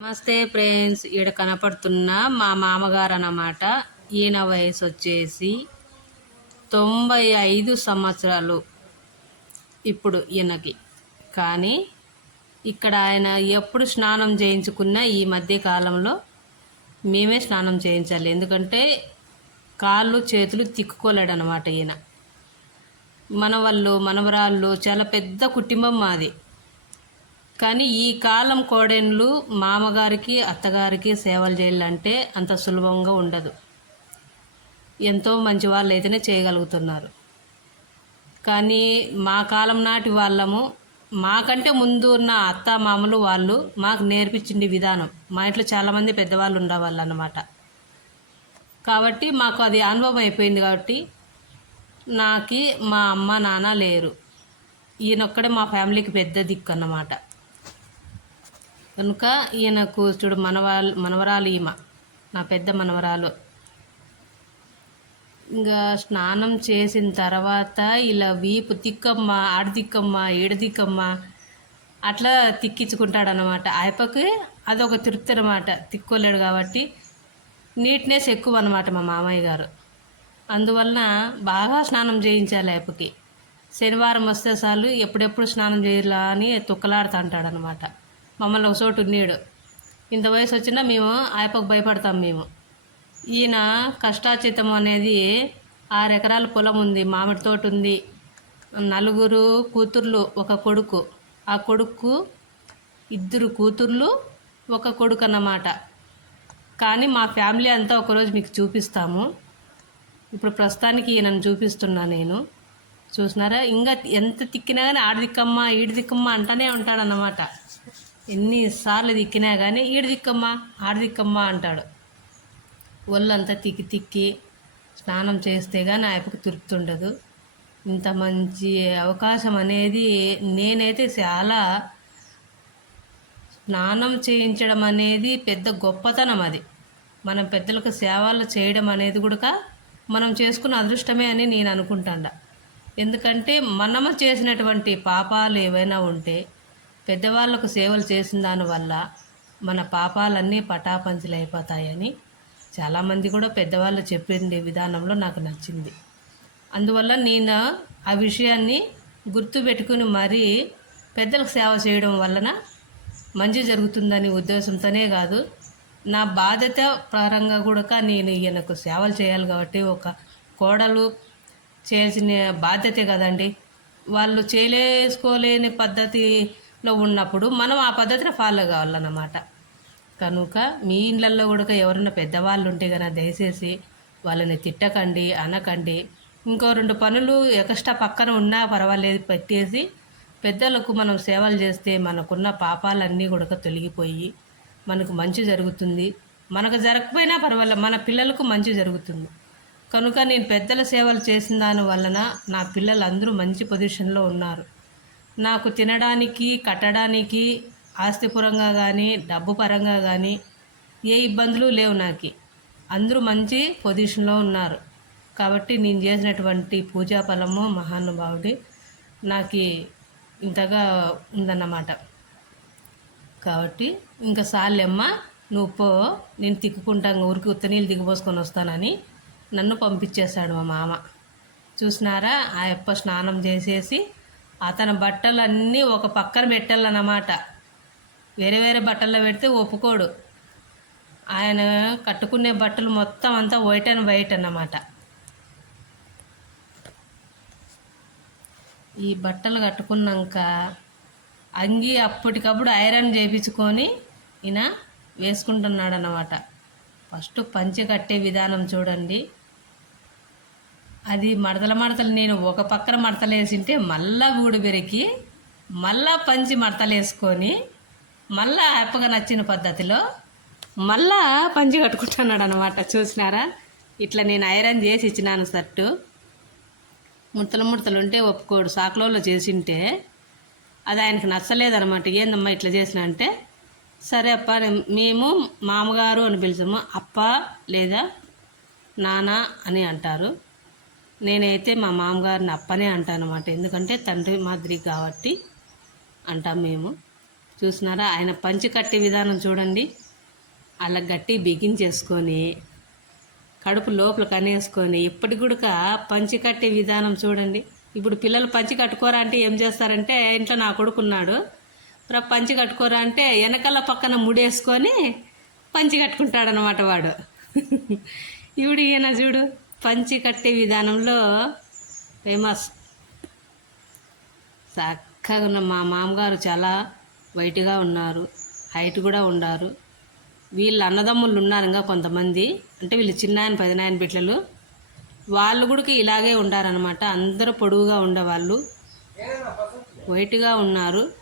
నమస్తే ఫ్రెండ్స్ ఈడ కనపడుతున్న మా మామగారు అన్నమాట ఈయన వయసు వచ్చేసి తొంభై ఐదు సంవత్సరాలు ఇప్పుడు ఈయనకి. కానీ ఇక్కడ ఆయన ఎప్పుడు స్నానం చేయించుకున్నా ఈ మధ్య కాలంలో మేమే స్నానం చేయించాలి. ఎందుకంటే కాళ్ళు చేతులు తిక్కుకోలేడు అనమాట ఈయన మనవాళ్ళు మనవరాళ్ళు చాలా పెద్ద కుటుంబం మాది. కానీ ఈ కాలం కోడెన్లు మామగారికి అత్తగారికి సేవలు చేయాలంటే అంత సులభంగా ఉండదు. ఎంతో మంచి వాళ్ళు అయితేనే చేయగలుగుతున్నారు. కానీ మా కాలం నాటి వాళ్ళము మాకంటే ముందు ఉన్న అత్త మామలు వాళ్ళు మాకు నేర్పించింది విధానం. మా ఇంట్లో చాలామంది పెద్దవాళ్ళు ఉండేవాళ్ళు అన్నమాట. కాబట్టి మాకు అది అనుభవం అయిపోయింది కాబట్టి నాకు మా అమ్మ నాన్న లేరు. ఈయనొక్కడే మా ఫ్యామిలీకి పెద్ద దిక్కు అన్నమాట కనుక ఈయనకు చూడు మనవాళ్ళు మనవరాలు ఈమ నా పెద్ద మనవరాలు. ఇంకా స్నానం చేసిన తర్వాత ఇలా వీపు తిక్కమ్మ ఆడదిక్కమ్మ ఏడదిక్కమ్మ అట్లా తిక్కించుకుంటాడు అనమాట ఆయపకి అదొక తృప్తి అనమాట తిక్కోలేడు కాబట్టి. నీట్నెస్ ఎక్కువ అనమాట మా మామయ్య గారు. అందువలన బాగా స్నానం చేయించాలి ఆయపకి శనివారం వస్తే చాలు ఎప్పుడెప్పుడు స్నానం చేయాలా అని తుక్కలాడుతూ అంటాడు మమ్మల్ని ఒక చోటు ఉన్నాడు ఇంత వయసు వచ్చినా మేము ఆయపకు భయపడతాం మేము. ఈయన కష్టాచితం అనేది ఆరు ఎకరాల పొలం ఉంది మామిడి తోట ఉంది. నలుగురు కూతుర్లు ఒక కొడుకు. ఆ కొడుకు ఇద్దరు కూతుర్లు ఒక కొడుకు అన్నమాట. కానీ మా ఫ్యామిలీ అంతా ఒకరోజు మీకు చూపిస్తాము. ఇప్పుడు ప్రస్తుతానికి ఈయనను చూపిస్తున్నా నేను. చూసినారా? ఇంకా ఎంత తిక్కినా కానీ ఆడ ఈడిదిక్కమ్మ అంటూనే ఉంటాడన్నమాట. ఎన్నిసార్లు తిక్కినా కానీ ఈడు దిక్కమ్మ ఆడ దిక్కమ్మ అంటాడు. ఒళ్ళంతా తిక్కి తిక్కి స్నానం చేస్తే కానీ ఆయపకు తృప్తి ఉండదు ఇంత మంచి అవకాశం అనేది నేనైతే చాలా స్నానం చేయించడం అనేది పెద్ద గొప్పతనం అది. మనం పెద్దలకు సేవలు చేయడం అనేది కూడా మనం చేసుకున్న అదృష్టమే అని నేను అనుకుంటాండ. ఎందుకంటే మనము చేసినటువంటి పాపాలు ఏవైనా ఉంటే పెద్దవాళ్ళకు సేవలు చేసిన దానివల్ల మన పాపాలన్నీ పటాపంచలు అయిపోతాయని చాలామంది కూడా పెద్దవాళ్ళు చెప్పిండే విధానంలో నాకు నచ్చింది. అందువల్ల నేను ఆ విషయాన్ని గుర్తుపెట్టుకుని మరీ పెద్దలకు సేవ చేయడం వలన మంచి జరుగుతుందని ఉద్దేశంతోనే కాదు నా బాధ్యత పరంగా కూడా నేను ఈయనకు సేవలు చేయాలి కాబట్టి ఒక కోడలు చేయాల్సిన బాధ్యతే కదండి. వాళ్ళు చేయలేసుకోలేని లో ఉన్నప్పుడు మనం ఆ పద్ధతిని ఫాలో కావాలన్నమాట. కనుక మీ ఇళ్ళల్లో కూడా ఎవరైనా పెద్దవాళ్ళు ఉంటే కనుక దయచేసి వాళ్ళని తిట్టకండి అనకండి. ఇంకో రెండు పనులు ఎక్స్ట్రా పక్కన ఉన్నా పర్వాలేదు పెట్టేసి పెద్దలకు మనం సేవలు చేస్తే మనకున్న పాపాలన్నీ కూడా తొలగిపోయి మనకు మంచి జరుగుతుంది. మనకు జరగకపోయినా పర్వాలేదు మన పిల్లలకు మంచి జరుగుతుంది. కనుక నేను పెద్దల సేవలు చేసిన దాని వలన నా పిల్లలు అందరూ మంచి పొజిషన్లో ఉన్నారు. నాకు తినడానికి కట్టడానికి ఆస్తిపరంగా కానీ డబ్బు పరంగా కానీ ఏ ఇబ్బందులు లేవు నాకు. అందరూ మంచి పొజిషన్లో ఉన్నారు. కాబట్టి నేను చేసినటువంటి పూజా ఫలము మహానుభావుడి నాకు ఇంతగా ఉందన్నమాట. కాబట్టి ఇంకా సాలెమ్మ నువ్వు పో నేను తిక్కుకుంటా ఊరికి ఉత్త నీళ్ళు దిగిపోసుకొని వస్తానని నన్ను పంపించేశాడు మా మామ. చూసినారా? ఆ యప్ప స్నానం చేసేసి అతని బట్టలన్నీ ఒక పక్కన పెట్టాలన్నమాట. వేరే వేరే బట్టల్లో పెడితే ఒప్పుకోడు. ఆయన కట్టుకునే బట్టలు మొత్తం అంతా వైట్ అండ్ వైట్ అన్నమాట. ఈ బట్టలు కట్టుకున్నాక అంగి అప్పటికప్పుడు ఐరన్ చేయించుకొని ఈయన వేసుకుంటున్నాడు అన్నమాట ఫస్ట్ పంచి కట్టే విధానం చూడండి. అది మడతల మడతలు నేను ఒక పక్కన మడతలేసింటే మళ్ళా గూడు బెరికి మళ్ళా పంచి మడతలు వేసుకొని మళ్ళా హ్యాపీగా నచ్చిన పద్ధతిలో మళ్ళా పంచి కట్టుకుంటున్నాడు అనమాట చూసినారా? ఇట్లా నేను ఐరన్ చేసి ఇచ్చినాను షర్టు ముడతలు ముడతలు ఉంటే ఒప్పుకోడు. సాకులలో చేసింటే అది ఆయనకు నచ్చలేదనమాట ఏందమ్మా ఇట్లా చేసిన? అంటే సరే అప్ప మేము మామగారు అని పిలిచాము అప్ప లేదా నాన్న అని అంటారు. నేనైతే మా మామగారిని అప్పనే అంటానమాట. అనమాట ఎందుకంటే తండ్రి మాదిరి కాబట్టి అంటాం మేము. చూసినారా? ఆయన పంచి కట్టే విధానం చూడండి. అలా గట్టి బిగించేసుకొని కడుపు లోపల కనేసుకొని ఇప్పటికి కూడా పంచి కట్టే విధానం చూడండి. ఇప్పుడు పిల్లలు పంచి కట్టుకోరా అంటే ఏం చేస్తారంటే ఇంట్లో నా కొడుకున్నాడు. పంచి కట్టుకోరా అంటే వెనకాల పక్కన ముడేసుకొని పంచి కట్టుకుంటాడనమాట వాడు. ఇవిడు ఈయన చూడు. పంచి కట్టే విధానంలో ఫేమస్. చక్కగా ఉన్న మా మామగారు చాలా వైట్గా ఉన్నారు హైట్ కూడా ఉన్నారు వీళ్ళ అన్నదమ్ములు ఉన్నారు ఇంకా కొంతమంది. అంటే వీళ్ళు చిన్నాయన పదినాయన బిడ్డలు. వాళ్ళు కూడా ఇలాగే ఉండారనమాట అందరూ పొడువుగా ఉండేవాళ్ళు. వైట్గా ఉన్నారు.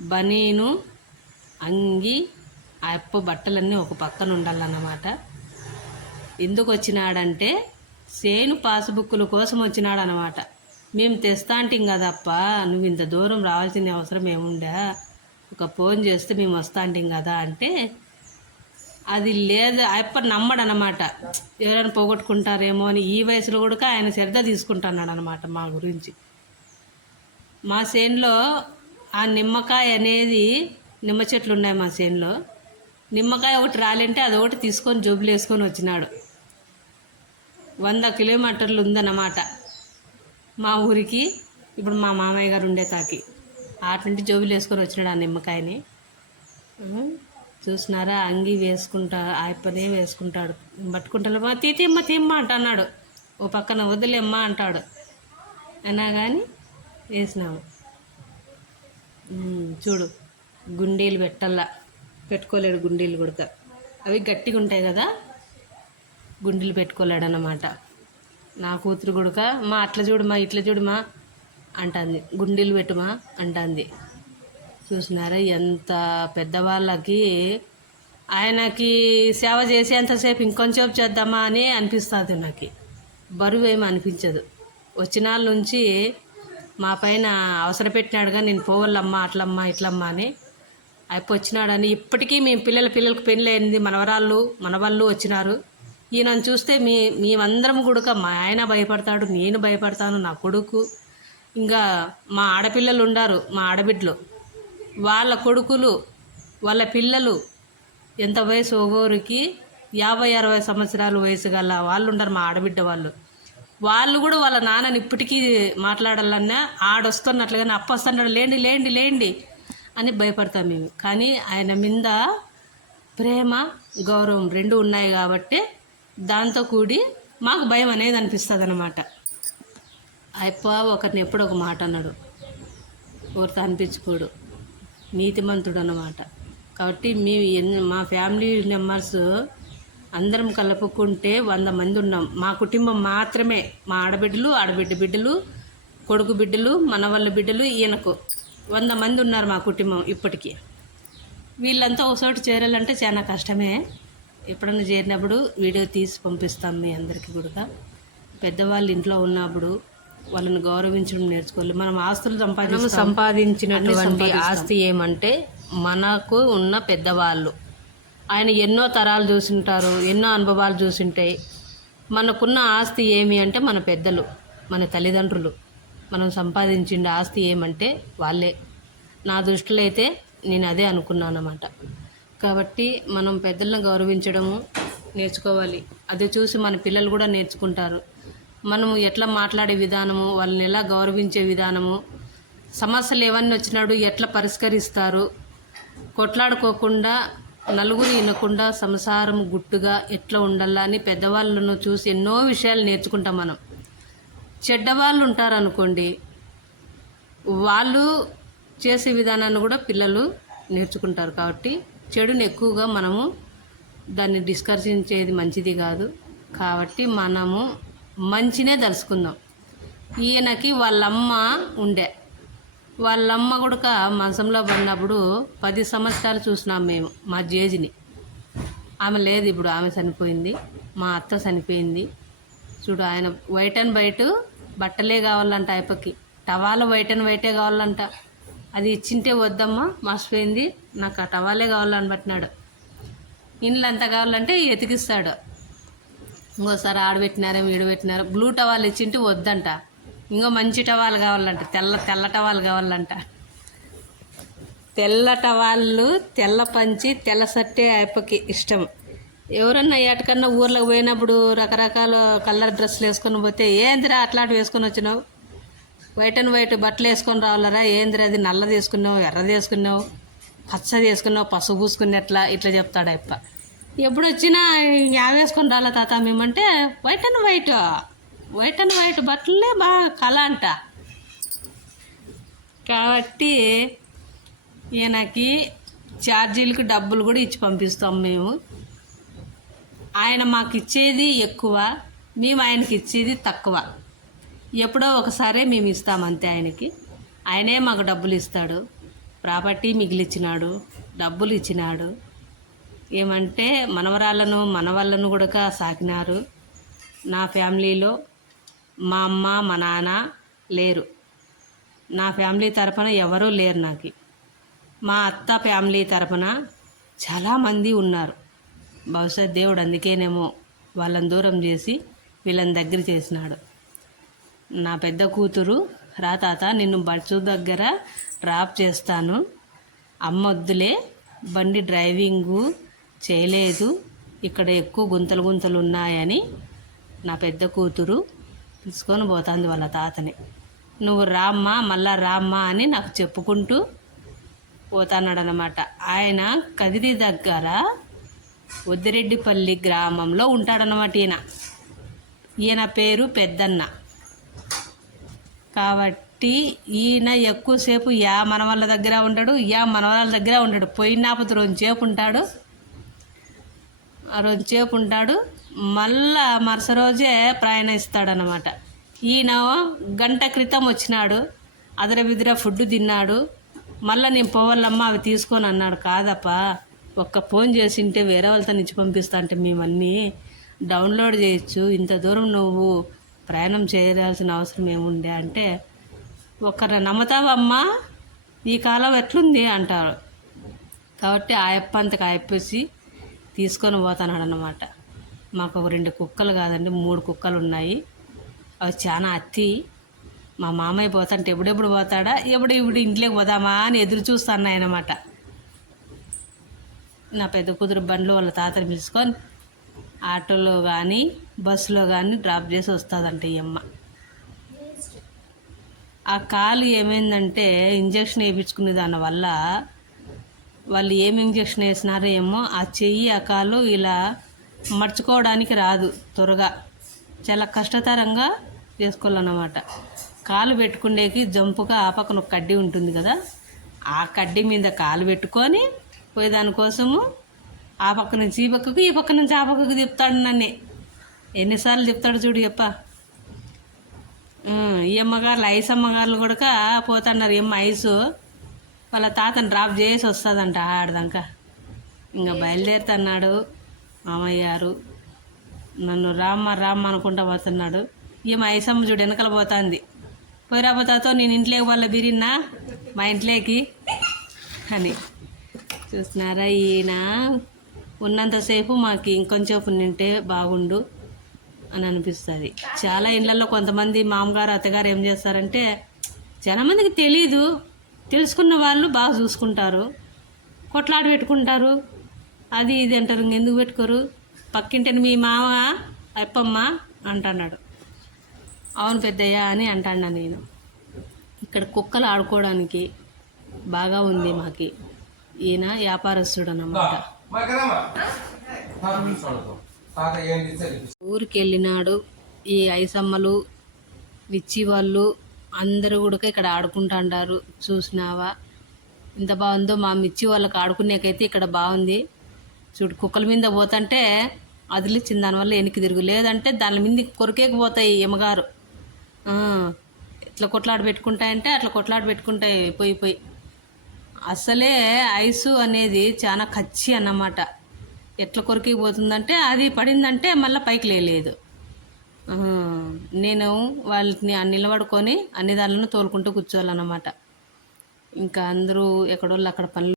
బనీను అంగి ఆ అప్ప బట్టలన్నీ ఒక పక్కన ఉండాలన్నమాట. ఎందుకు వచ్చినాడంటే సేను పాస్బుక్కుల కోసం వచ్చినాడనమాట. మేము తెస్తాంటిం కదప్ప నువ్వు ఇంత దూరం రావాల్సిన అవసరం ఏముండా? ఒక ఫోన్ చేస్తే మేము వస్తాంటిం కదా అంటే అది లేదు అప్ప నమ్మడనమాట. ఎవరైనా పోగొట్టుకుంటారేమో అని ఈ వయసులో కూడా ఆయన శ్రద్ధ తీసుకుంటున్నాడు అనమాట మా గురించి. మా చేనులో ఆ నిమ్మకాయ అనేది నిమ్మ చెట్లు ఉన్నాయి మా చేనులో నిమ్మకాయ ఒకటి రాలంటే అది ఒకటి తీసుకొని జోబులు వేసుకొని వచ్చినాడు. వంద కిలోమీటర్లు ఉందన్నమాట. మా ఊరికి ఇప్పుడు మా మామయ్య గారు ఉండే తాకి జోబులు వేసుకొని వచ్చినాడు ఆ నిమ్మకాయని. చూసినారా? అంగి వేసుకుంటా ఆయప్పనే వేసుకుంటాడు. పట్టుకుంటాడు మా తీ తిమ్మ అంట అంటున్నాడు. ఓ పక్కన వదిలేమ్మ అంటాడు. అయినా కానీ వేసినాము. చూడు గుండీలు పెట్టల్లా పెట్టుకోలేడు గుండీలు కూడా అవి గట్టిగా ఉంటాయి కదా? గుండెలు పెట్టుకోలేడనమాట నా కూతురు గుడక మా అట్లా చూడుమా ఇట్లా చూడుమా అంటుంది. గుండీలు పెట్టుమా అంటుంది. చూసినారా ఎంత పెద్దవాళ్ళకి ఆయనకి సేవ చేసేంతసేపు ఇంకొంచెం చేద్దామా అని అనిపిస్తుంది నాకు. బరువు ఏమి అనిపించదు. వచ్చిన వాళ్ళ నుంచి మా పైన అవసరం పెట్టినాడుగా నేను పోవాలమ్మా అట్లమ్మా ఇట్లమ్మా అని. అయిపోయి వచ్చినాడని ఇప్పటికీ మేము పిల్లల పిల్లలకు పెళ్ళి అయింది మనవరాళ్ళు మనవాళ్ళు వచ్చినారు. ఈయనను చూస్తే మీ మేమందరం కూడా మా ఆయన భయపడతాడు నేను భయపడతాను నా కొడుకు. ఇంకా మా ఆడపిల్లలు ఉండారు మా ఆడబిడ్డలు. వాళ్ళ కొడుకులు వాళ్ళ పిల్లలు ఎంత వయసు ఒక్కొరికి యాభై అరవై సంవత్సరాల వయసు గల వాళ్ళు ఉండరు మా ఆడబిడ్డ వాళ్ళు. వాళ్ళు కూడా వాళ్ళ నాన్నని ఇప్పటికీ మాట్లాడాలన్నా ఆడొస్తున్నట్లుగానే అప్పొస్తున్నాడు లేండి లేండి లేండి అని భయపడతాం మేము. కానీ ఆయన మీద ప్రేమ గౌరవం రెండు ఉన్నాయి కాబట్టి దాంతో కూడి మాకు భయం అనేది అనిపిస్తుంది అనమాట అప్ప ఒకరిని ఎప్పుడు ఒక మాట అన్నాడు. ఒకరితో అనిపించుకోడు. నీతిమంతుడు అనమాట కాబట్టి మేము ఎన్ని మా ఫ్యామిలీ మెంబర్స్ అందరం కలుపుకుంటే వంద మంది ఉన్నాం. మా కుటుంబం మాత్రమే. మా ఆడబిడ్డలు ఆడబిడ్డ బిడ్డలు కొడుకు బిడ్డలు మనవళ్ళ బిడ్డలు ఈయనకు వంద మంది ఉన్నారు మా కుటుంబం ఇప్పటికీ. వీళ్ళంతా ఒక చోట చేరాలంటే చాలా కష్టమే. ఎప్పుడన్నా చేరినప్పుడు వీడియో తీసి పంపిస్తాం మీ అందరికీ కూడా. పెద్దవాళ్ళు ఇంట్లో ఉన్నప్పుడు వాళ్ళని గౌరవించడం నేర్చుకోవాలి. మనం ఆస్తులు సంపాదించడం సంపాదించినటువంటి ఆస్తి ఏమంటే మనకు ఉన్న పెద్దవాళ్ళు. ఆయన ఎన్నో తరాలు చూసింటారు ఎన్నో అనుభవాలు చూసింటాయి మనకున్న ఆస్తి ఏమి అంటే మన పెద్దలు మన తల్లిదండ్రులు. మనం సంపాదించిన ఆస్తి ఏమంటే వాళ్ళే. నా దృష్టిలో అయితే నేను అదే అనుకున్నాను అన్నమాట కాబట్టి మనం పెద్దలను గౌరవించడము నేర్చుకోవాలి. అది చూసి మన పిల్లలు కూడా నేర్చుకుంటారు. మనము ఎట్లా మాట్లాడే విధానము వాళ్ళని ఎలా గౌరవించే విధానము సమస్యలు ఏవన్నీ వచ్చినాడు ఎట్లా పరిష్కరిస్తారు కొట్లాడుకోకుండా నలుగురు వినకుండా సంసారం గుట్టుగా ఎట్లా ఉండాలా అని పెద్దవాళ్ళను చూసి ఎన్నో విషయాలు నేర్చుకుంటాం మనం. చెడ్డవాళ్ళు ఉంటారనుకోండి వాళ్ళు చేసే విధానాన్ని కూడా పిల్లలు నేర్చుకుంటారు కాబట్టి చెడుని ఎక్కువగా మనము దాన్ని డిస్కర్షించేది మంచిది కాదు. కాబట్టి మనము మంచినే తలుసుకుందాం ఈయనకి వాళ్ళమ్మ ఉండే. వాళ్ళమ్మ కూడా మంచంలో పడినప్పుడు పది సంవత్సరాలు చూసినాం మేము మా జేజిని. ఆమె లేదు ఇప్పుడు ఆమె చనిపోయింది మా అత్త చనిపోయింది. చూడు ఆయన వైట్ అండ్ వైట్ బట్టలే కావాలంట ఆయపకి టవాలు వైట్ అండ్ వైటే కావాలంట. అది ఇచ్చింటే వద్దమ్మా మర్చిపోయింది. నాకు ఆ టవాలే కావాలని పట్టినాడు. ఇండ్లు ఎంత కావాలంటే ఎతికిస్తాడు. ఇంకోసారి ఆడబెట్టినారు వీడబెట్టినారు బ్లూ టవాల్ ఇచ్చింటే వద్దంట. ఇంకో మంచి టవాల్ కావాలంట. తెల్ల తెల్ల టవాల్ కావాలంట. తెల్ల టవాళ్ళు తెల్ల పంచి తెల్ల సట్టే అప్పకి ఇష్టం. ఎవరన్నా ఏటకన్నా ఊర్లోకి పోయినప్పుడు రకరకాల కలర్ డ్రెస్సులు వేసుకొని పోతే ఏందిరా అట్లాంటివి వేసుకొని వచ్చినావు? వైట్ అండ్ వైట్ బట్టలు వేసుకొని రావాలరా? ఏందిరా అది నల్ల తీసుకున్నావు ఎర్ర తీసుకున్నావు పచ్చ తీసుకున్నావు పసుపు పూసుకున్నట్లా ఇట్లా చెప్తాడు అప్ప ఎప్పుడు వచ్చినా యావేసుకొని రాలా తాత? మేమంటే white and white. White and white బట్టలే బాగా కళ అంట. కాబట్టి ఈయనకి ఛార్జీలకు డబ్బులు కూడా ఇచ్చి పంపిస్తాం మేము. ఆయన మాకు ఇచ్చేది ఎక్కువ మేము ఆయనకి ఇచ్చేది తక్కువ. ఎప్పుడో ఒకసారే మేము ఇస్తాం అంతే ఆయనకి. ఆయనే మాకు డబ్బులు ఇస్తాడు. ప్రాపర్టీ మిగిలిచ్చినాడు డబ్బులు ఇచ్చినాడు. ఏమంటే మనవరాళ్ళను మనవాళ్ళను కూడా సాకినారు. నా ఫ్యామిలీలో మా అమ్మ మా నాన్న లేరు. నా ఫ్యామిలీ తరపున ఎవరూ లేరు నాకు. మా అత్త ఫ్యామిలీ తరపున చాలామంది ఉన్నారు. బహుశా దేవుడు అందుకేనేమో వాళ్ళని దూరం చేసి వీళ్ళని దగ్గర చేసినాడు. నా పెద్ద కూతురు రా తాత నిన్ను బస్సు దగ్గర డ్రాప్ చేస్తాను. అమ్మ వద్దులే బండి డ్రైవింగు చేయలేదు. ఇక్కడ ఎక్కువ గుంతలు గుంతలు ఉన్నాయని నా పెద్ద కూతురు తీసుకొని పోతుంది వాళ్ళ తాతని. నువ్వు రామ్మా మళ్ళా రామ్మా అని నాకు చెప్పుకుంటూ పోతాన్నాడనమాట ఆయన కదిరి దగ్గర వద్దిరెడ్డిపల్లి గ్రామంలో ఉంటాడనమాట ఈయన. ఈయన పేరు పెద్దన్న. కాబట్టి ఈయన ఎక్కువసేపు యా మనవాళ్ళ దగ్గర ఉండడు యా మనవాళ్ళ దగ్గర ఉండడు. పోయినాపతి రోజుసేపు ఉంటాడు. ఆ రోజుసేపు ఉంటాడు. మళ్ళా మరుస రోజే ప్రయాణిస్తాడనమాట ఈయన గంట క్రితం వచ్చినాడు. అదర బిదిర ఫుడ్ తిన్నాడు. మళ్ళీ నేను పోవాలమ్మా అవి తీసుకొని అన్నాడు. కాదప్పా ఒక్క ఫోన్ చేసింటే వేరే వాళ్ళతో నుంచి పంపిస్తా అంటే మేమన్నీ డౌన్లోడ్ చేయొచ్చు. ఇంత దూరం నువ్వు ప్రయాణం చేయాల్సిన అవసరం ఏముండే అంటే ఒకరు నమ్ముతావమ్మా ఈ కాలం ఎట్లుంది అంటారు. కాబట్టి ఆ అప్ప అంతకు ఆయప్పేసి తీసుకొని పోతానాడు అనమాట మాకు ఒక రెండు కుక్కలు కాదండి మూడు కుక్కలు ఉన్నాయి. అవి చాలా అత్తి మా మామయ్య పోతాంటే ఎప్పుడెప్పుడు పోతాడా? ఎప్పుడు ఇప్పుడు ఇంట్లోకి పోదామా అని ఎదురు చూస్తాను అనమాట నా పెద్ద కూతురు బండ్లు వాళ్ళ తాతని పిలుచుకొని ఆటోలో కానీ బస్సులో కానీ డ్రాప్ చేసి వస్తుందంట ఈ అమ్మ. ఆ కాలు ఏమైందంటే ఇంజక్షన్ వేయించుకునే దానివల్ల వాళ్ళు ఏం ఇంజక్షన్ వేసినారో ఏమో ఆ చెయ్యి ఆ కాలు ఇలా మర్చుకోవడానికి రాదు త్వరగా. చాలా కష్టతరంగా చేసుకోవాలన్నమాట. కాలు పెట్టుకునేకి జంపుగా ఆ పక్కన ఒక కడ్డీ ఉంటుంది కదా ఆ కడ్డీ మీద కాలు పెట్టుకొని పోయి దానికోసము ఆ పక్క నుంచి ఈ పక్కకు ఈ పక్క నుంచి ఆ పక్కకు తిప్పుతాడు నన్ను. ఎన్నిసార్లు తిప్పుతాడు చూడు చెప్ప ఈ అమ్మగారులు ఐస్ అమ్మగారులు కూడా పోతున్నారు. ఎమ్మ ఐసు వాళ్ళ తాతని డ్రాప్ చేసి వస్తుందంట ఆడదాక. ఇంకా బయలుదేరుతున్నాడు మామయ్య గారు. నన్ను రామ్మ రామ్మ అనుకుంటా పోతున్నాడు. ఈమె ఐసమ్మ చూడు వెనకల పోతుంది. పోయిరాపోతాతో నేను ఇంట్లోకి వాళ్ళ బిరిన్నా మా ఇంట్లోకి అని చూస్తున్నారా ఈయన? ఉన్నంతసేపు మాకు ఇంకొంచెం నింటే బాగుండు అని అనిపిస్తుంది. చాలా ఇళ్ళల్లో కొంతమంది మామగారు అత్తగారు ఏం చేస్తారంటే చాలా మందికి తెలీదు. తెలుసుకున్న వాళ్ళు బాగా చూసుకుంటారు. కొట్లాడ పెట్టుకుంటారు. అది ఇది అంటారు. ఇంకెందుకు పెట్టుకోరు? పక్కింటిని మీ మామ అప్పమ్మ అంటున్నాడు. అవును పెద్దయ్య అని అంటాను నేను. ఇక్కడ కుక్కలు ఆడుకోవడానికి బాగా ఉంది మాకి. ఈయన వ్యాపారస్తుడు అన్నమాట ఊరికి వెళ్ళినాడు ఈ ఐసమ్మలు విచ్చి వాళ్ళు అందరూ కూడా ఇక్కడ ఆడుకుంటాండారు. చూసినావా? ఇంత బాగుందో మా మిర్చి వాళ్ళకి ఆడుకునేకైతే ఇక్కడ బాగుంది. చూడు కుక్కల మీద పోతుంటే అదిలిచ్చింది దానివల్ల వెనక్కి తిరుగు. లేదంటే దాని మీద కొరికేకపోతాయి ఎమ్మగారు ఆ, ఎట్లా కొట్లాడ పెట్టుకుంటాయంటే అట్లా కొట్లాడ పెట్టుకుంటాయి పోయి పోయి. అసలే ఐసు అనేది చాలా కచ్చి అన్నమాట. ఎట్ల కొరికి పోతుందంటే అది పడిందంటే మళ్ళీ పైకి లేలేదు. నేను వాళ్ళని నిలబడుకొని అన్ని దానిలను తోలుకుంటూ కూర్చోవాలన్నమాట. ఇంకా అందరూ ఎక్కడోళ్ళు అక్కడ పనులు